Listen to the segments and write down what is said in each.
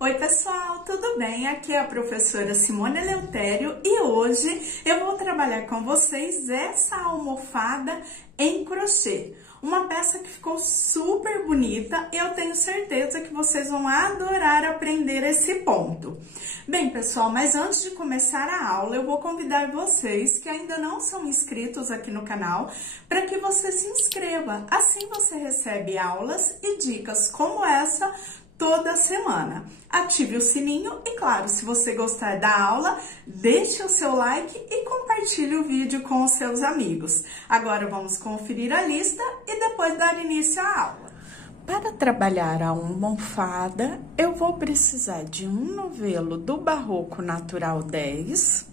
Oi pessoal, tudo bem? Aqui é a professora Simone Eleutério e hoje eu vou trabalhar com vocês essa almofada em crochê. Uma peça que ficou super bonita e eu tenho certeza que vocês vão adorar aprender esse ponto. Bem pessoal, mas antes de começar a aula eu vou convidar vocês que ainda não são inscritos aqui no canal para que você se inscreva. Assim você recebe aulas e dicas como essa toda semana. Ative o sininho e, claro, se você gostar da aula, deixe o seu like e compartilhe o vídeo com os seus amigos. Agora vamos conferir a lista e depois dar início à aula. Para trabalhar a almofada, eu vou precisar de um novelo do Barroco Natural 10,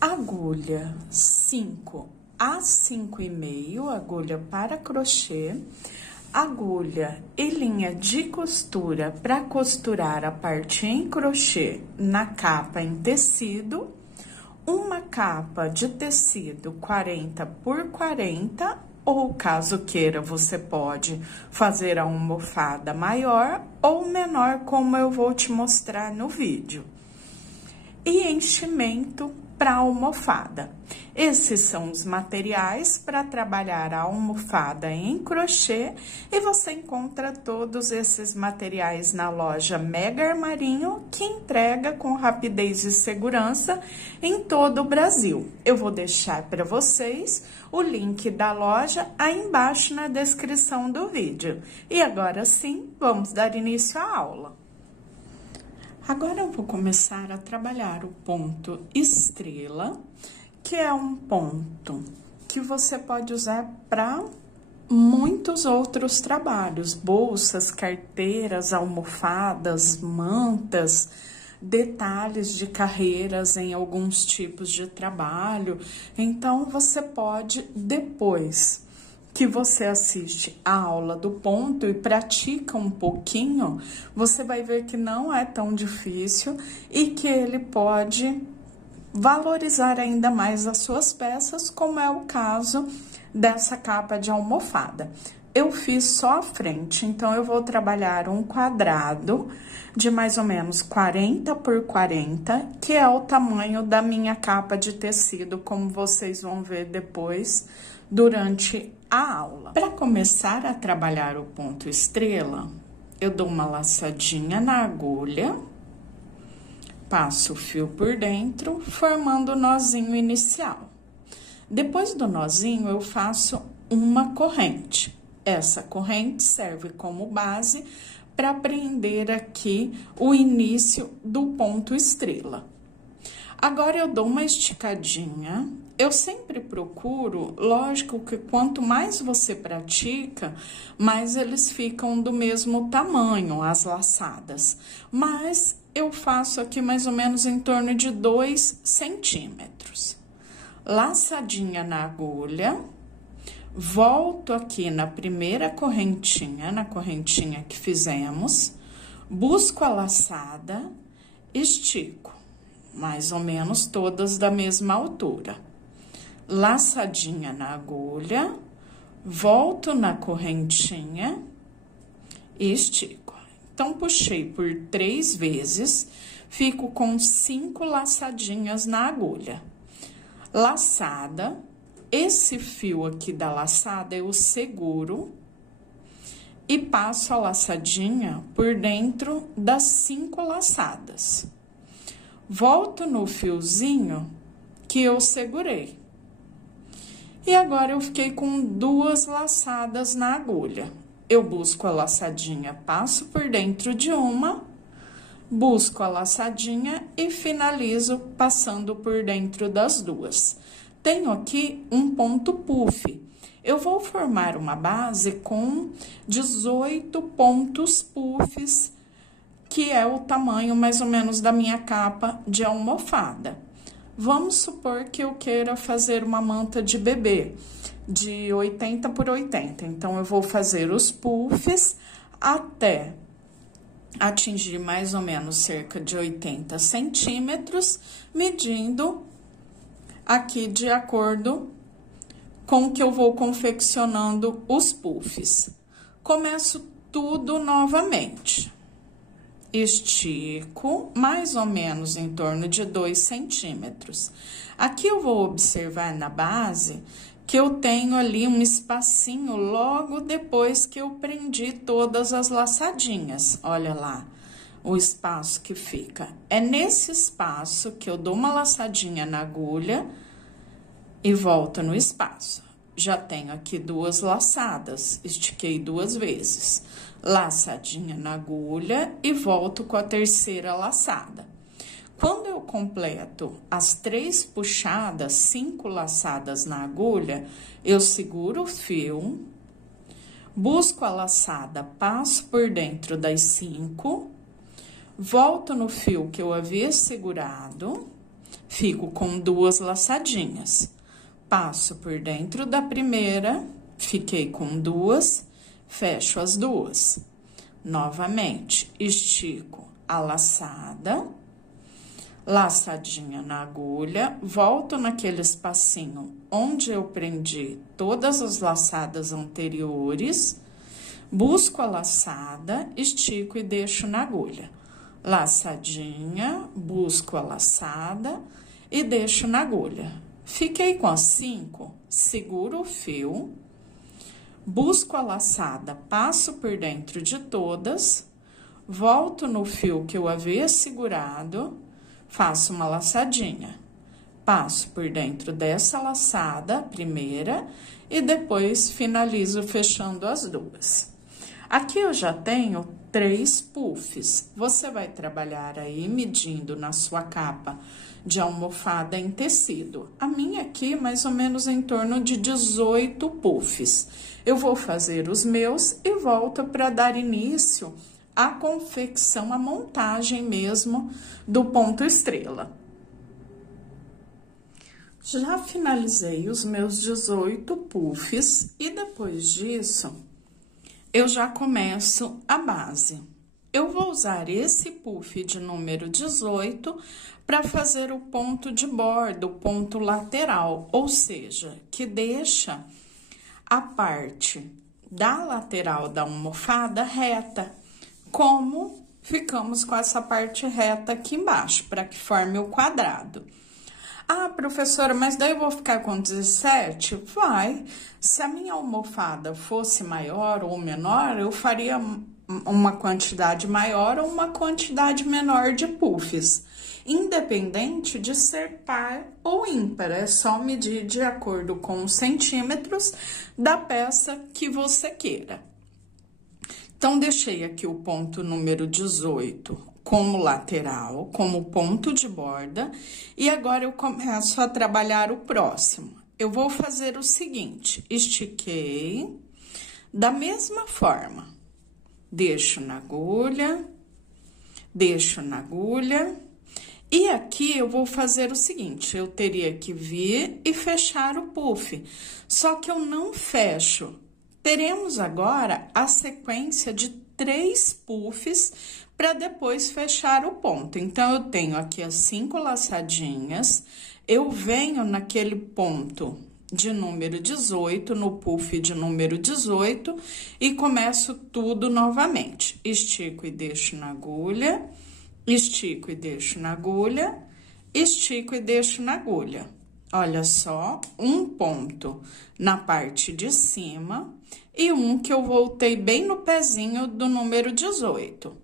agulha 5 a 5,5, agulha para crochê, agulha e linha de costura para costurar a parte em crochê na capa em tecido, uma capa de tecido 40 por 40, ou caso queira, você pode fazer a almofada maior ou menor, como eu vou te mostrar no vídeo. E enchimento para almofada. Esses são os materiais para trabalhar a almofada em crochê e você encontra todos esses materiais na loja Mega Armarinho, que entrega com rapidez e segurança em todo o Brasil. Eu vou deixar para vocês o link da loja aí embaixo na descrição do vídeo. E agora sim, vamos dar início à aula. Agora eu vou começar a trabalhar o ponto estrela, que é um ponto que você pode usar para muitos outros trabalhos, bolsas, carteiras, almofadas, mantas, detalhes de carreiras em alguns tipos de trabalho. Então, você pode, depois que você assiste a aula do ponto e pratica um pouquinho, você vai ver que não é tão difícil e que ele pode valorizar ainda mais as suas peças, como é o caso dessa capa de almofada. Eu fiz só a frente, então eu vou trabalhar um quadrado de mais ou menos 40 por 40, que é o tamanho da minha capa de tecido, como vocês vão ver depois durante a aula. Para começar a trabalhar o ponto estrela, eu dou uma laçadinha na agulha, passo o fio por dentro, formando o nozinho inicial. Depois do nozinho, eu faço uma corrente. Essa corrente serve como base para prender aqui o início do ponto estrela. Agora, eu dou uma esticadinha. Eu sempre procuro, lógico que quanto mais você pratica, mais eles ficam do mesmo tamanho, as laçadas. Mas eu faço aqui mais ou menos em torno de 2 centímetros. Laçadinha na agulha, volto aqui na primeira correntinha, na correntinha que fizemos, busco a laçada, estico, mais ou menos todas da mesma altura. Laçadinha na agulha, volto na correntinha e estico. Então, puxei por 3 vezes, fico com 5 laçadinhas na agulha. Laçada, esse fio aqui da laçada eu seguro e passo a laçadinha por dentro das 5 laçadas. Volto no fiozinho que eu segurei. E agora, eu fiquei com 2 laçadas na agulha. Eu busco a laçadinha, passo por dentro de uma, busco a laçadinha e finalizo passando por dentro das 2. Tenho aqui um ponto puff. Eu vou formar uma base com 18 pontos puffs, que é o tamanho mais ou menos da minha capa de almofada. Vamos supor que eu queira fazer uma manta de bebê de 80 por 80. Então, eu vou fazer os puffs até atingir mais ou menos cerca de 80 centímetros, medindo aqui de acordo com o que eu vou confeccionando os puffs. Começo tudo novamente. estico mais ou menos em torno de 2 centímetros. Aqui eu vou observar na base que eu tenho ali um espacinho logo depois que eu prendi todas as laçadinhas. Olha lá o espaço que fica. É nesse espaço que eu dou uma laçadinha na agulha e volto no espaço. Já tenho aqui 2 laçadas, estiquei 2 vezes. Laçadinha na agulha e volto com a terceira laçada. Quando eu completo as 3 puxadas, 5 laçadas na agulha, eu seguro o fio, busco a laçada, passo por dentro das 5, volto no fio que eu havia segurado, fico com 2 laçadinhas. Passo por dentro da primeira, fiquei com 2, fecho as 2. Novamente, estico a laçada, laçadinha na agulha, volto naquele espacinho onde eu prendi todas as laçadas anteriores, busco a laçada, estico e deixo na agulha. Laçadinha, busco a laçada e deixo na agulha. Fiquei com as 5, seguro o fio, busco a laçada, passo por dentro de todas, volto no fio que eu havia segurado, faço uma laçadinha, passo por dentro dessa laçada, primeira, e depois finalizo fechando as 2. Aqui eu já tenho 3 puffs. Você vai trabalhar aí medindo na sua capa de almofada em tecido. A minha aqui, mais ou menos em torno de 18 puffs. Eu vou fazer os meus e volto para dar início à confecção, à montagem mesmo do ponto estrela. Já finalizei os meus 18 puffs e depois disso, eu já começo a base. Eu vou usar esse puff de número 18 para fazer o ponto de borda, o ponto lateral, ou seja, que deixa a parte da lateral da almofada reta, como ficamos com essa parte reta aqui embaixo, para que forme o quadrado. Ah, professora, mas daí eu vou ficar com 17? Vai. Se a minha almofada fosse maior ou menor, eu faria uma quantidade maior ou uma quantidade menor de puffs. Independente de ser par ou ímpar, é só medir de acordo com os centímetros da peça que você queira. Então, deixei aqui o ponto número 18 como lateral, como ponto de borda, e agora eu começo a trabalhar o próximo. Eu vou fazer o seguinte, estiquei, da mesma forma, deixo na agulha, e aqui eu vou fazer o seguinte, eu teria que vir e fechar o puff, só que eu não fecho. Teremos agora a sequência de 3 puffs para depois fechar o ponto. Então, eu tenho aqui as 5 laçadinhas, eu venho naquele ponto de número 18, no puff de número 18, e começo tudo novamente. Estico e deixo na agulha, estico e deixo na agulha, estico e deixo na agulha. Olha só, um ponto na parte de cima e um que eu voltei bem no pezinho do número 18.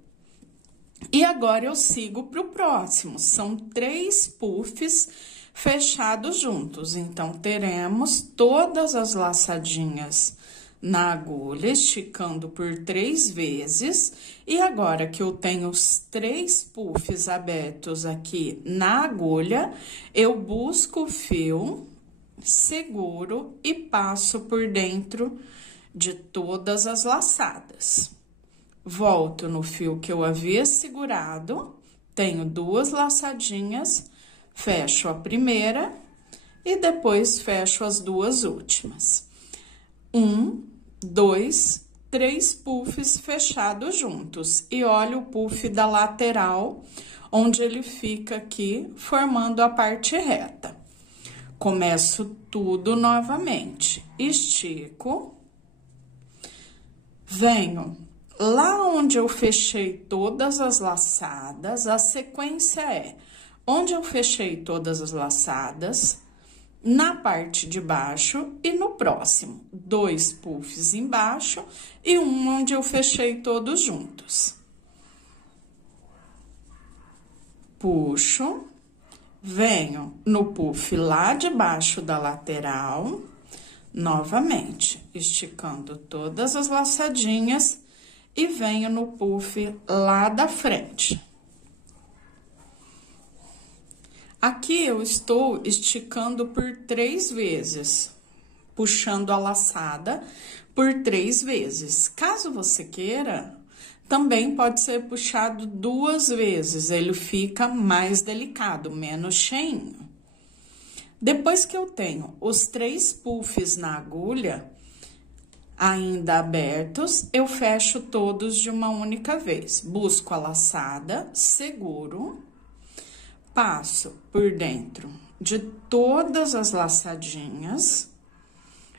E agora eu sigo para o próximo, são 3 puffs fechados juntos. Então, teremos todas as laçadinhas na agulha, esticando por 3 vezes. E agora que eu tenho os 3 puffs abertos aqui na agulha, eu busco o fio, seguro e passo por dentro de todas as laçadas. Volto no fio que eu havia segurado, tenho 2 laçadinhas, fecho a primeira e depois fecho as 2 últimas. 1, 2, 3 puffs fechados juntos. E olha o puff da lateral, onde ele fica aqui, formando a parte reta. Começo tudo novamente. Estico, venho, Lá onde eu fechei todas as laçadas, a sequência é: onde eu fechei todas as laçadas, na parte de baixo e no próximo, 2 puffs embaixo e um onde eu fechei todos juntos. Puxo, venho no puff lá de baixo da lateral, novamente, esticando todas as laçadinhas e venho no puff lá da frente. Aqui eu estou esticando por 3 vezes, puxando a laçada por 3 vezes. Caso você queira, também pode ser puxado 2 vezes, ele fica mais delicado, menos cheinho. Depois que eu tenho os 3 puffs na agulha, ainda abertos, eu fecho todos de uma única vez. Busco a laçada, seguro, passo por dentro de todas as laçadinhas,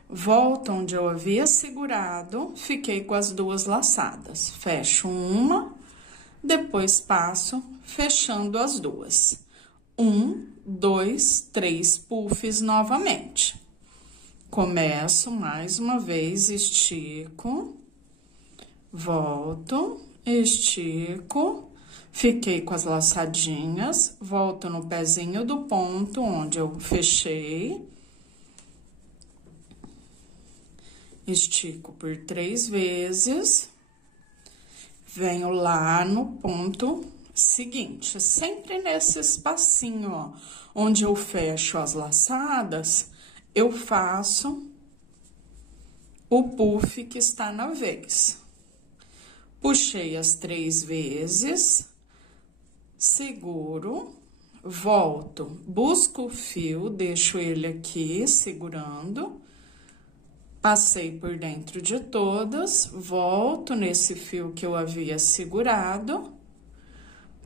volto onde eu havia segurado, fiquei com as 2 laçadas. Fecho uma, depois passo fechando as 2. 1, 2, 3 puffs novamente. Começo mais uma vez, estico, volto, estico, fiquei com as laçadinhas, volto no pezinho do ponto onde eu fechei, estico por 3 vezes, venho lá no ponto seguinte, sempre nesse espacinho, ó, onde eu fecho as laçadas, eu faço o puff que está na vez. Puxei as 3 vezes, seguro, volto, busco o fio, deixo ele aqui segurando, passei por dentro de todas, volto nesse fio que eu havia segurado,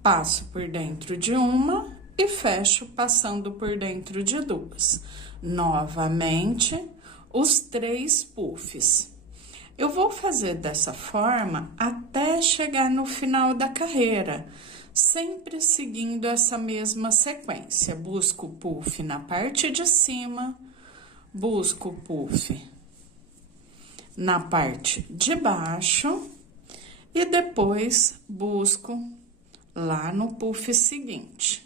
passo por dentro de uma e fecho passando por dentro de 2. Novamente, os 3 puffs. Eu vou fazer dessa forma até chegar no final da carreira, sempre seguindo essa mesma sequência. Busco o puff na parte de cima, busco o puff na parte de baixo e depois busco lá no puff seguinte.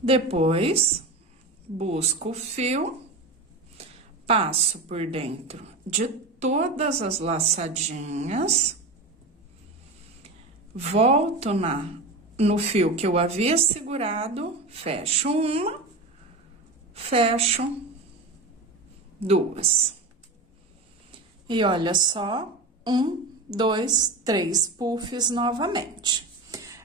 Depois, busco o fio, passo por dentro de todas as laçadinhas, volto no fio que eu havia segurado, fecho uma, fecho 2. E olha só, 1, 2, 3 puffs novamente.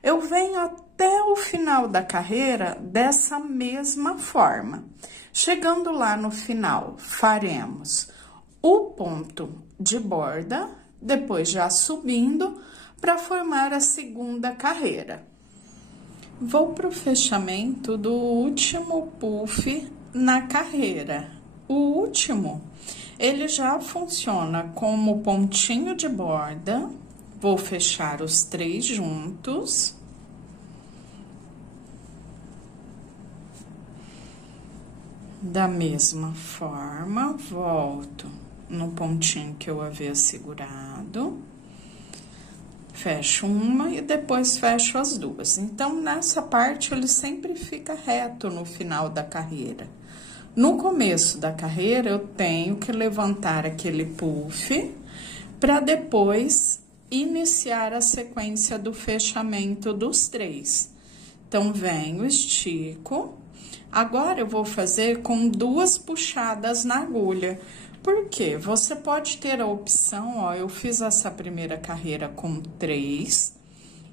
Eu venho até o final da carreira dessa mesma forma. Chegando lá no final, faremos o ponto de borda, depois já subindo, para formar a segunda carreira. Vou para o fechamento do último puff na carreira. O último, ele já funciona como pontinho de borda. Vou fechar os 3 juntos. Da mesma forma, volto no pontinho que eu havia segurado. Fecho uma e depois fecho as 2. Então, nessa parte, ele sempre fica reto no final da carreira. No começo da carreira, eu tenho que levantar aquele puff para depois iniciar a sequência do fechamento dos 3. Então, venho, estico. Agora, eu vou fazer com 2 puxadas na agulha. Por quê? Você pode ter a opção, ó, eu fiz essa primeira carreira com 3.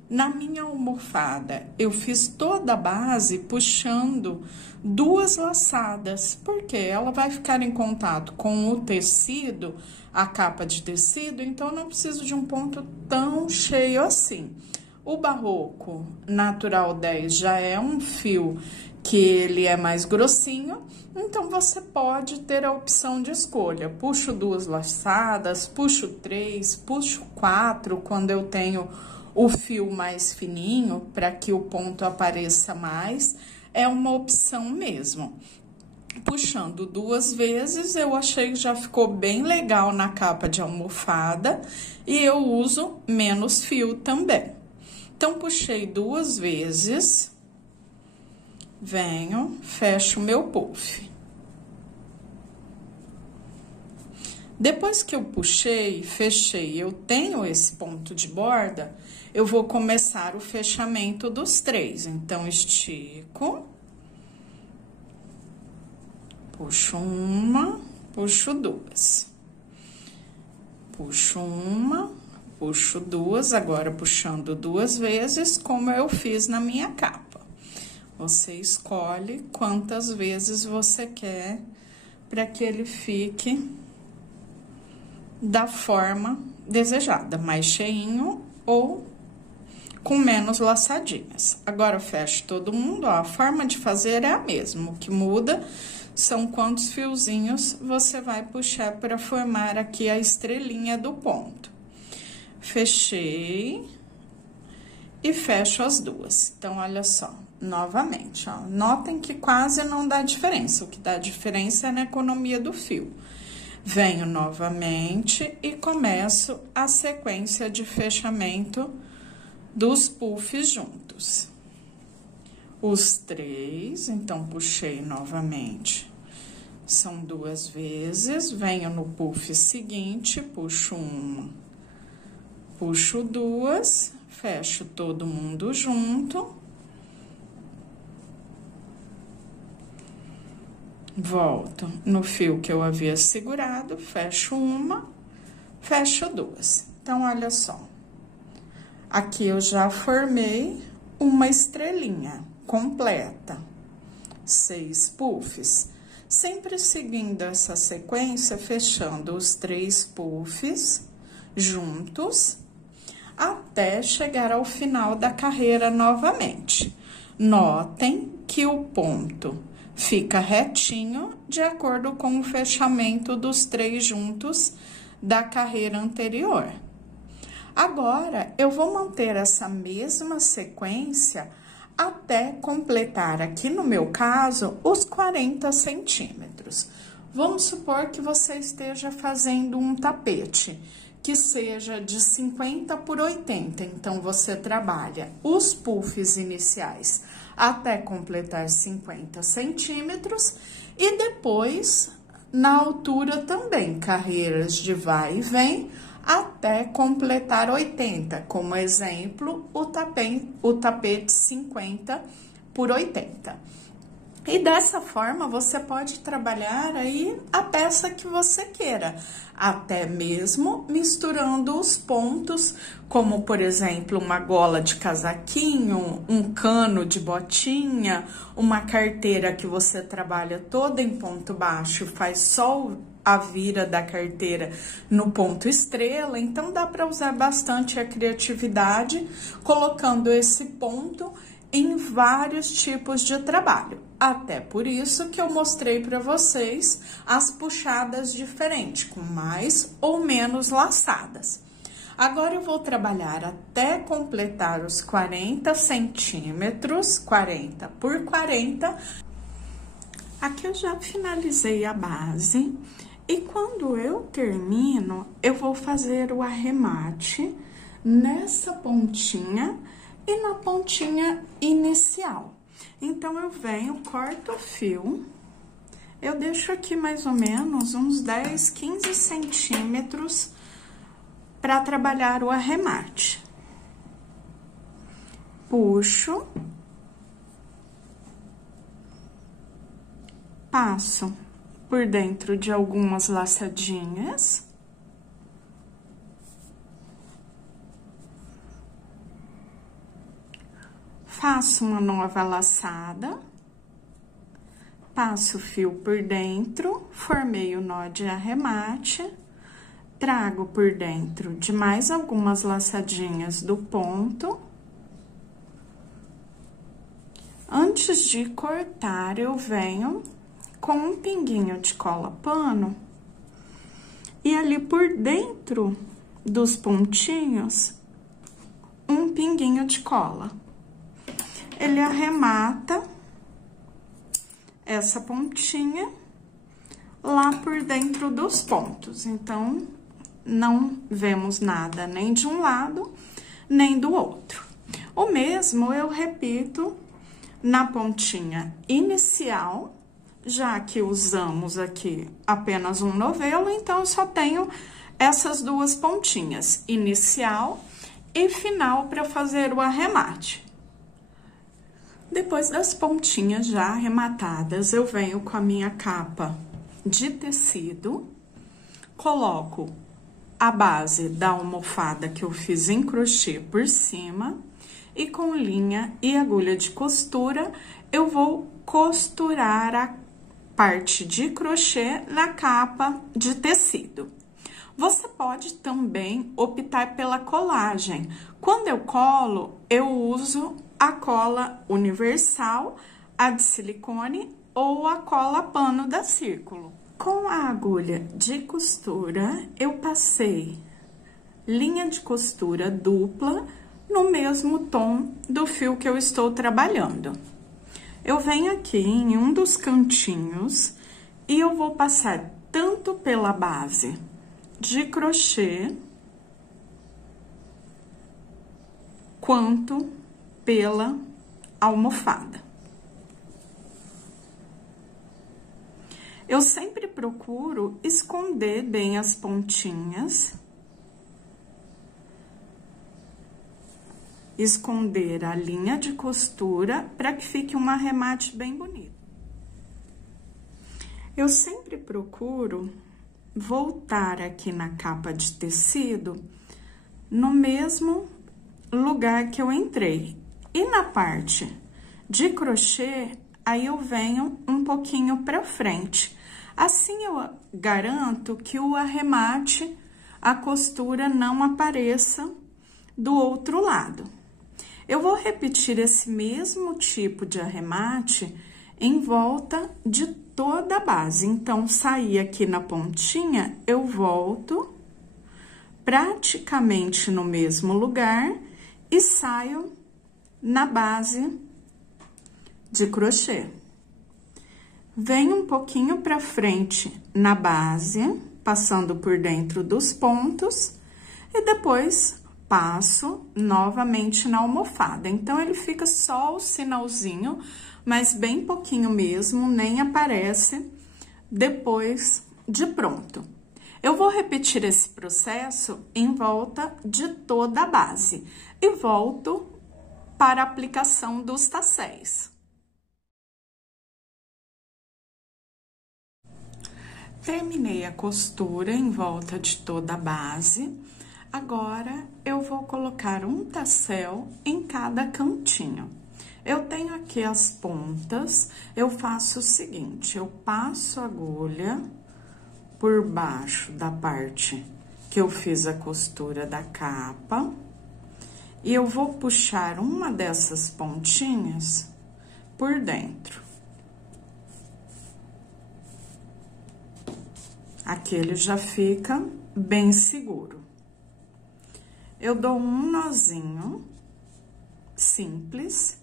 Na minha almofada, eu fiz toda a base puxando 2 laçadas, porque ela vai ficar em contato com o tecido, a capa de tecido, então eu não preciso de um ponto tão cheio assim. O Barroco Natural 10 já é um fio que ele é mais grossinho, então você pode ter a opção de escolha. Puxo 2 laçadas, puxo 3, puxo 4, quando eu tenho o fio mais fininho, para que o ponto apareça mais, é uma opção mesmo. Puxando 2 vezes, eu achei que já ficou bem legal na capa de almofada, e eu uso menos fio também. Então, puxei 2 vezes, venho, fecho o meu puff. Depois que eu puxei, fechei, eu tenho esse ponto de borda, eu vou começar o fechamento dos 3. Então, estico, puxo 1, puxo 2. Puxo 1, puxo 2, agora puxando 2 vezes, como eu fiz na minha capa. Você escolhe quantas vezes você quer para que ele fique da forma desejada, mais cheinho ou com menos laçadinhas. Agora, eu fecho todo mundo, ó, a forma de fazer é a mesma, o que muda são quantos fiozinhos você vai puxar para formar aqui a estrelinha do ponto. Fechei e fecho as 2. Então, olha só, novamente, ó, notem que quase não dá diferença, o que dá diferença é na economia do fio. Venho novamente e começo a sequência de fechamento dos puffs juntos. Os 3, então, puxei novamente, são 2 vezes, venho no puff seguinte, puxo 1, puxo 2, fecho todo mundo junto. Volto no fio que eu havia segurado, fecho 1, fecho 2. Então, olha só. Aqui eu já formei uma estrelinha completa. 6 puffs. Sempre seguindo essa sequência, fechando os 3 puffs juntos, até chegar ao final da carreira novamente. Notem que o ponto fica retinho de acordo com o fechamento dos 3 juntos da carreira anterior. Agora, eu vou manter essa mesma sequência até completar, aqui no meu caso, os 40 centímetros. Vamos supor que você esteja fazendo um tapete que seja de 50 por 80, então, você trabalha os puffs iniciais até completar 50 centímetros e depois, na altura também, carreiras de vai e vem até completar 80, como exemplo, o tapete 50 por 80. E dessa forma, você pode trabalhar aí a peça que você queira, até mesmo misturando os pontos, como, por exemplo, uma gola de casaquinho, um cano de botinha, uma carteira que você trabalha toda em ponto baixo, faz só a vira da carteira no ponto estrela, então dá para usar bastante a criatividade, colocando esse ponto em vários tipos de trabalho. Até por isso que eu mostrei para vocês as puxadas diferentes, com mais ou menos laçadas. Agora, eu vou trabalhar até completar os 40 centímetros, 40 por 40. Aqui eu já finalizei a base e quando eu termino, eu vou fazer o arremate nessa pontinha e na pontinha inicial. Então, eu venho, corto o fio, eu deixo aqui mais ou menos uns 10, 15 centímetros para trabalhar o arremate. Puxo, passo por dentro de algumas laçadinhas. Faço uma nova laçada, passo o fio por dentro, formei o nó de arremate, trago por dentro de mais algumas laçadinhas do ponto, Antes de cortar, eu venho com um pinguinho de cola pano e ali por dentro dos pontinhos, um pinguinho de cola. Ele arremata essa pontinha lá por dentro dos pontos. Então, não vemos nada nem de um lado, nem do outro. O mesmo eu repito na pontinha inicial, já que usamos aqui apenas um novelo, então eu só tenho essas duas pontinhas, inicial e final, para fazer o arremate. Depois das pontinhas já arrematadas, eu venho com a minha capa de tecido, coloco a base da almofada que eu fiz em crochê por cima e com linha e agulha de costura, eu vou costurar a parte de crochê na capa de tecido. Você pode também optar pela colagem. Quando eu colo, eu uso a cola universal, a de silicone ou a cola pano da Círculo. Com a agulha de costura, eu passei linha de costura dupla no mesmo tom do fio que eu estou trabalhando. Eu venho aqui em um dos cantinhos e eu vou passar tanto pela base de crochê quanto pela almofada. Eu sempre procuro esconder bem as pontinhas, esconder a linha de costura para que fique um arremate bem bonito. Eu sempre procuro voltar aqui na capa de tecido no mesmo lugar que eu entrei. E na parte de crochê, aí eu venho um pouquinho para frente. Assim eu garanto que o arremate, a costura não apareça do outro lado. Eu vou repetir esse mesmo tipo de arremate em volta de toda a base. Então, saí aqui na pontinha, eu volto praticamente no mesmo lugar e saio na base de crochê. Venho um pouquinho pra frente na base, passando por dentro dos pontos, e depois passo novamente na almofada. Então, ele fica só o sinalzinho, mas bem pouquinho mesmo, nem aparece depois de pronto. Eu vou repetir esse processo em volta de toda a base e volto para a aplicação dos tasséis. Terminei a costura em volta de toda a base. Agora, eu vou colocar um tassel em cada cantinho. Eu tenho aqui as pontas, eu faço o seguinte, eu passo a agulha por baixo da parte que eu fiz a costura da capa e eu vou puxar uma dessas pontinhas por dentro. Aqui ele já fica bem seguro. Eu dou um nozinho simples,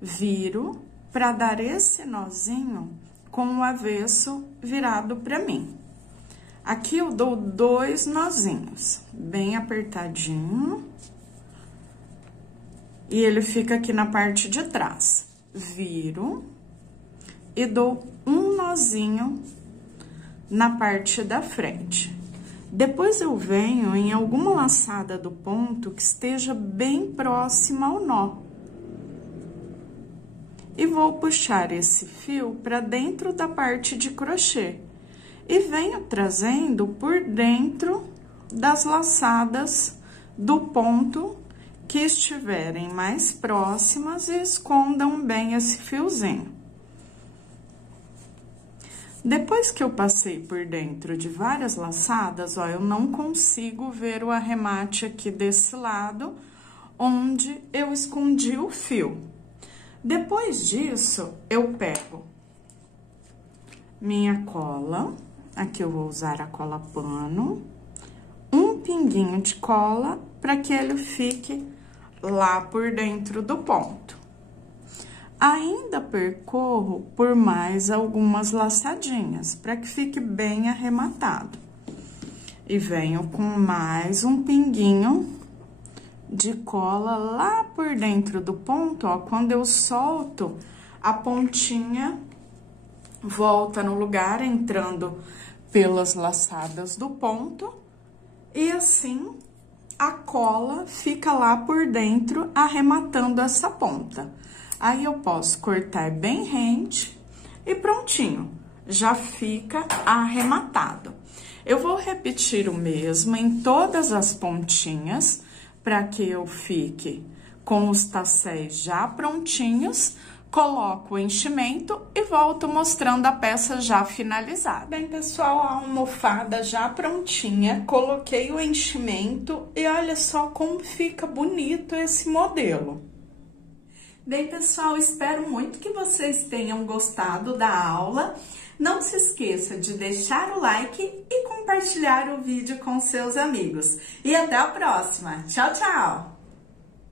viro para dar esse nozinho com o avesso virado para mim. Aqui eu dou 2 nozinhos, bem apertadinho, e ele fica aqui na parte de trás. Viro e dou um nozinho na parte da frente. Depois eu venho em alguma laçada do ponto que esteja bem próxima ao nó. E vou puxar esse fio para dentro da parte de crochê. E venho trazendo por dentro das laçadas do ponto que estiverem mais próximas e escondam bem esse fiozinho. Depois que eu passei por dentro de várias laçadas, ó, eu não consigo ver o arremate aqui desse lado, onde eu escondi o fio. Depois disso, eu pego minha cola, aqui eu vou usar a cola pano, um pinguinho de cola para que ele fique lá por dentro do ponto. Ainda percorro por mais algumas laçadinhas, para que fique bem arrematado. E venho com mais um pinguinho de cola lá por dentro do ponto, ó, quando eu solto, a pontinha volta no lugar, entrando pelas laçadas do ponto, e assim a cola fica lá por dentro, arrematando essa ponta. Aí eu posso cortar bem rente e prontinho, já fica arrematado. Eu vou repetir o mesmo em todas as pontinhas, para que eu fique com os tasséis já prontinhos, coloco o enchimento e volto mostrando a peça já finalizada. Bem, pessoal, a almofada já prontinha, coloquei o enchimento e olha só como fica bonito esse modelo. Bem, pessoal, espero muito que vocês tenham gostado da aula. Não se esqueça de deixar o like e compartilhar o vídeo com seus amigos. E até a próxima. Tchau, tchau!